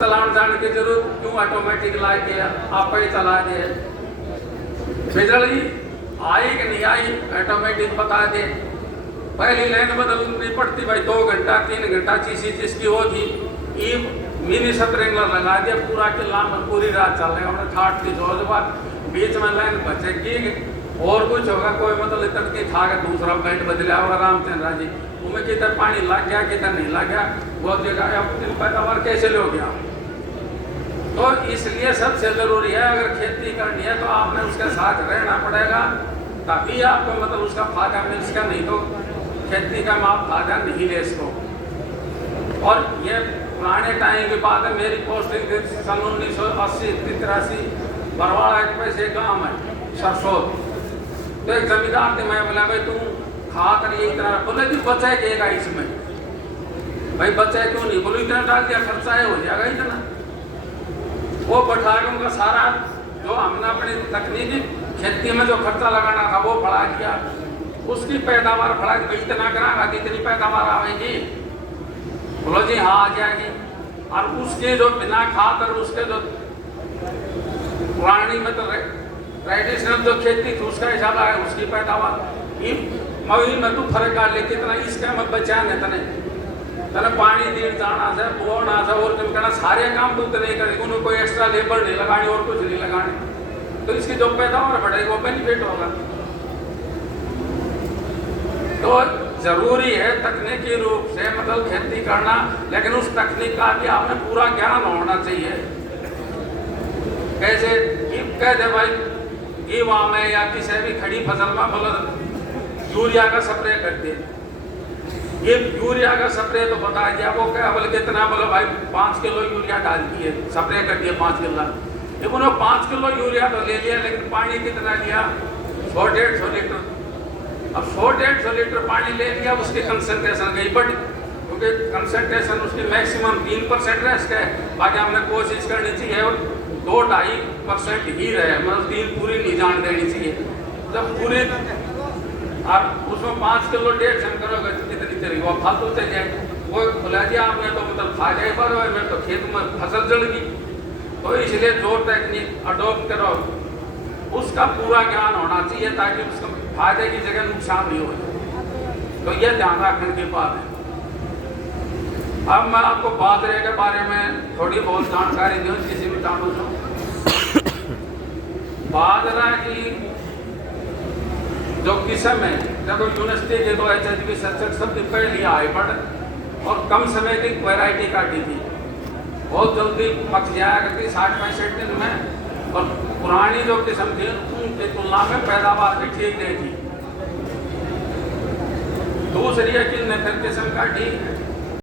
चलान जाने की जरूरत क्यों? ऑटोमेटिक ला के आप ही चला दे। बिजली आई कि नहीं आई ऑटोमेटिक बता दे। पहली लाइन बदलनी पड़ती भाई, 2 घंटा 3 घंटा चीसी जिसकी वो थी ये मिनी स्प्रिंकलर लगा दिया, पूरा किला में पूरी रात चल रहा है। ठाट की जोर बाद बीच में लाइन बचेगी और कुछ होगा, कोई मतलब इतना की था कि दूसरा बैंड बदला होगा रामचंद्र जी। उनमें कितना पानी लग गया कितना नहीं लग गया, बहुत जगह पैदावार कैसे लो गया। तो इसलिए सबसे जरूरी है अगर खेती करनी है तो आपने उसके साथ रहना पड़ेगा, तभी आपको मतलब उसका फायदा मिल सका, नहीं तो खेती का आप फायदा नहीं ले सको। और ये पुराने टाइम की बात है, मेरी पोस्टिंग सन 1980-83 बरवाड़ा एक पैसे गाँव है सरसों। तो एक जमींदार थे, मैं बोला भाई तुम खाद रही इतना, बोले जी बचा केगा इसमें। भाई बचा क्यों नहीं? बोलो इतना डाल दिया खर्चा है हो जाएगा इतना। वो बैठा के उनका सारा जो हमने अपनी तकनीकी खेती में जो खर्चा लगाना था वो बढ़ा दिया, उसकी पैदावार बढ़ा दी। इतना करागा इतनी पैदावार आएगी, बोलो जी हाँ आ जाएगी। और उसके जो बिना खाद और उसके जो पुरानी में तो ट्रेडिशनल जो खेती थी उसका हिसाब है, उसकी पैदावार मवी में तो फर्क आ ले कितना इसका मत बचा नहीं तने पानी देर जाना से बोना से और तुम कहना सारे काम तो नहीं करेंगे, उन्हें कोई एक्स्ट्रा लेबर नहीं लगानी और कुछ नहीं लगानी, तो इसकी जो पैदावार बढ़ेगी वो बेनिफिट होगा। तो जरूरी है तकनीकी रूप से मतलब खेती करना, लेकिन उस तकनीक का भी आपने पूरा ज्ञान होना चाहिए। कैसे कह दे भाई गेहूं में या किसी भी खड़ी फसल में मतलब यूरिया का स्प्रे कर दे, ये यूरिया का स्प्रे तो बता दिया, वो क्या बोले कितना, बोले भाई 5 किलो यूरिया डाल दिए, स्प्रे कर दिया 5 किलो। लेकिन उन्होंने 5 किलो यूरिया तो ले लिया, लेकिन पानी कितना लिया? 100-150 लीटर। अब 100-150 लीटर पानी ले लिया, उसकी कंसंट्रेशन गई बट, क्योंकि कंसंट्रेशन उसकी मैक्सिमम 3% रह सके, बाकी हमने कोशिश करनी चाहिए 2-2.5% ही रहे, मतलब 3 पूरी नहीं जान देनी चाहिए। जब पूरी आप उसमें 5 किलो 1.5 करोगे तो कितनी चलेगी? वो फालतू से जाए, वो बोला जी आपने तो मतलब फायदा ही पर मैं तो खेत में फसल जड़ गई। तो इसलिए जो टेक्निक अडोप्ट करो उसका पूरा ज्ञान होना चाहिए, ताकि उसका फायदे की जगह नुकसान नहीं हो। तो ये ध्यान रखने की बात है। अब मैं आपको बाजरे के बारे में थोड़ी बहुत जानकारी दूँ, किसी भी जानू तो बाजरा की जो किस्म है, देखो यूनिवर्सिटी के 2 HHB सब्जेक्ट सबसे पहले आए पढ़ और कम समय की वैरायटी काटी थी, बहुत जल्दी पक जाया करती 60-65 दिन में, और पुरानी जो किस्म थी उनकी तुलना में पैदावार भी ठीक नहीं थी। दूसरी है कि नेथर किस्म काटी